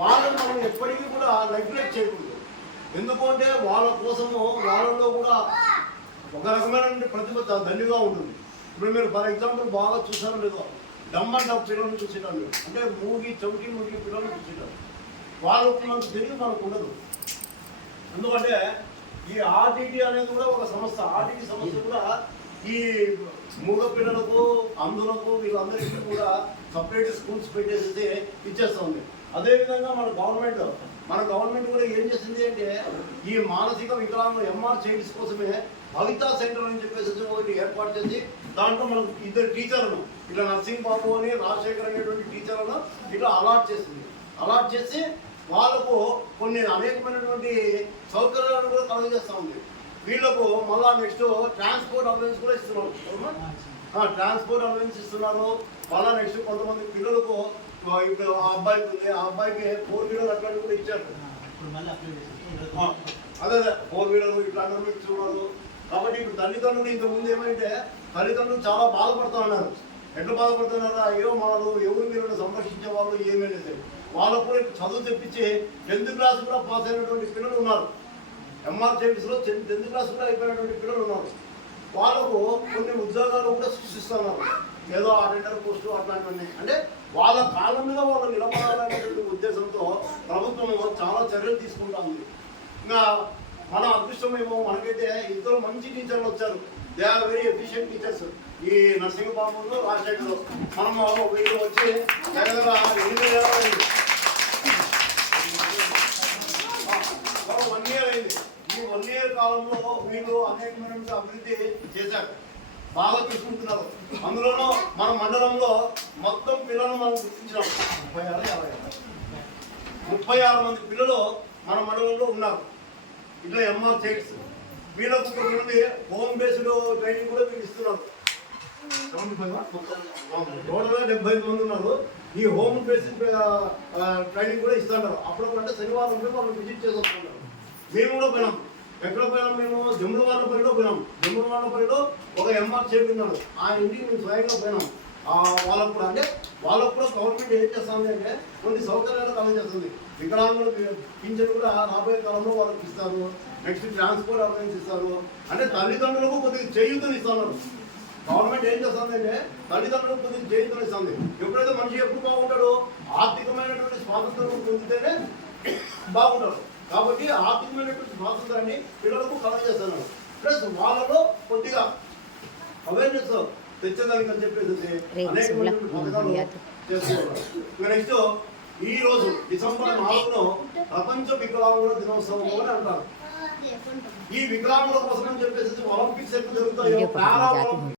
వాళ్ళని మనం ఎప్పటికీ కూడా నెగ్లెక్ట్ చేయకూడదు. ఎందుకంటే వాళ్ళ కోసము వాళ్ళలో కూడా ఒక రకమైన ప్రతిభ దండిగా ఉంటుంది. ఇప్పుడు మీరు ఫర్ ఎగ్జాంపుల్ బాగా చూసారో లేదో డమ్ అండ్ డబ్ పిల్లలను చూసేటారు, అంటే చౌటి మూగి పిల్లలను చూసేటారు. వాళ్ళకు మనకు తెలివి మనకు ఉండదు. ఎందుకంటే ఈ ఆర్టీటీ అనేది కూడా ఒక సంస్థ. ఆర్టీటీ సంస్థ కూడా ఈ మూగ పిల్లలకు అందులకు వీళ్ళందరికీ కూడా సపరేట్ స్కూల్స్ పెట్టేసి ఇచ్చేస్తూ ఉంది. అదేవిధంగా మన గవర్నమెంట్ కూడా ఏం చేసింది అంటే ఈ మానసిక వికలాంగులు ఎంఆర్ చైల్డ్స్ కోసమే భవితా సెంటర్ అని చెప్పేసి ఒకటి ఏర్పాటు చేసి దాంట్లో మనం 2 టీచర్లను ఇట్లా నర్సింగ్ బాబు అని రాజశేఖర్ అనేటువంటి టీచర్లను ఇట్లా అలాట్ చేసి వాళ్ళకు కొన్ని అనేకమైనటువంటి సౌకర్యాలను కూడా కలుగజేస్తూ ఉంది. వీళ్ళకు మళ్ళా నెక్స్ట్ ట్రాన్స్పోర్ట్ అలవెన్స్ కూడా ఇస్తున్నారు. ట్రాన్స్పోర్ట్ అలవెన్స్ ఇస్తున్నారు. మళ్ళా నెక్స్ట్ కొంతమంది పిల్లలకు ఇప్పుడు ఆ అబ్బాయికి ఉంది, ఆ అబ్బాయికి 4 వీలర్ అట్లాంటివి కూడా ఇచ్చారు. అదే 4 వీలర్ ఇట్లాంటివి ఇస్తున్నారు. కాబట్టి ఇప్పుడు తల్లిదండ్రులు ఇంతకుముందు ఏమంటే తల్లిదండ్రులు చాలా బాధపడుతూ ఉన్నారు. ఎట్లా బాధపడుతున్నారా, అయ్యో వాళ్ళు ఎవరు మీరు సంరక్షించే వాళ్ళు ఏమీ లేదు. వాళ్ళకు కూడా చదువు తెప్పించి 10th క్లాస్ కూడా పాస్ అయినటువంటి పిల్లలు ఉన్నారు. ఎంఆర్ చైల్డ్స్లో 10th క్లాస్ కూడా అయిపోయినటువంటి పిల్లలు ఉన్నారు. వాళ్ళకు కొన్ని ఉద్యోగాలు కూడా సృష్టిస్తున్నారు. ఏదో అటెండర్ పోస్టు అట్లాంటివన్నీ, అంటే వాళ్ళ కాళ్ళ మీద వాళ్ళు నిలబడాలనేటువంటి ఉద్దేశంతో ప్రభుత్వం చాలా చర్యలు తీసుకుంటా ఉంది. ఇంకా మన అదృష్టమేమో మనకైతే 2 మంచి టీచర్లు వచ్చారు. They are very efficient teachers. ఈ నర్సింగ్ బాబులు రాజశేఖర్ మనము వీళ్ళు వచ్చి దగ్గర 1 year అయింది. ఈ 1 year కాలంలో వీళ్ళు అనేకమైన అభివృద్ధి చేశారు, బాగా చూసుకుంటున్నారు. అందులోనూ మన మండలంలో మొత్తం పిల్లలను మనం గుర్తించినాం. 36 మంది పిల్లలు మన మండలంలో ఉన్నారు. ఇట్లా ఎంఆర్ చైల్డ్స్ వీళ్ళకు కొంతమంది హోమ్ బేస్డ్ ట్రైనింగ్ కూడా వీళ్ళు ఇస్తున్నారు. టోటల్గా 75 మంది ఉన్నారు. ఈ హోమ్ బేస్డ్ ట్రైనింగ్ కూడా ఇస్తున్నారు. అప్పుడప్పుడు శనివారం వాళ్ళు విజిట్ చేసి వస్తున్నారు. మేము కూడా పోయినాం. ఎక్కడ పోయినాం మేము? జమ్ములవాడపల్లిలో పోయినాం. జమ్ములవాడపల్లిలో ఒక ఎంఆర్ చైల్డ్ ఉన్నాడు. ఆ ఇంటికి మేము స్వయంగా పోయినాం. వాళ్ళకు కూడా గవర్నమెంట్ ఏం చేస్తుంది అంటే కొన్ని సౌకర్యాలు కలగజేస్తుంది. వికలాంగులు పింఛన్ కూడా రాబోయే కాలంలో వాళ్ళకి ఇస్తారు. నెక్స్ట్ ట్రాన్స్పోర్ట్ అలవెన్స్ ఇస్తారు. అంటే తల్లిదండ్రులకు కొద్దిగా చేయూతను ఇస్తున్నారు. గవర్నమెంట్ ఏం చేస్తుంది అంటే తల్లిదండ్రులకు కొద్దిగా చేయూతను ఇస్తుంది. ఎప్పుడైతే మనిషి ఎప్పుడు బాగుంటాడో ఆర్థికమైనటువంటి స్వాతంత్రం పొందితేనే బాగుంటాడు. కాబట్టి ఆర్థికమైనటువంటి స్వాతంత్రాన్ని పిల్లలకు కలగజేస్తున్నారు. ప్లస్ వాళ్ళలో కొద్దిగా అవేర్నెస్ తెచ్చేదానికి అని చెప్పేసి అనేకమైనటువంటి పథకాలు చేస్తున్నారు. నెక్స్ట్ ఈ రోజు డిసెంబర్ 4న ప్రపంచ వికలాంగుల దినోత్సవం అని అంటారు. ఈ వికలాంగుల కోసం అని చెప్పేసి ఒలింపిక్స్ ఎప్పుడు జరుగుతాయో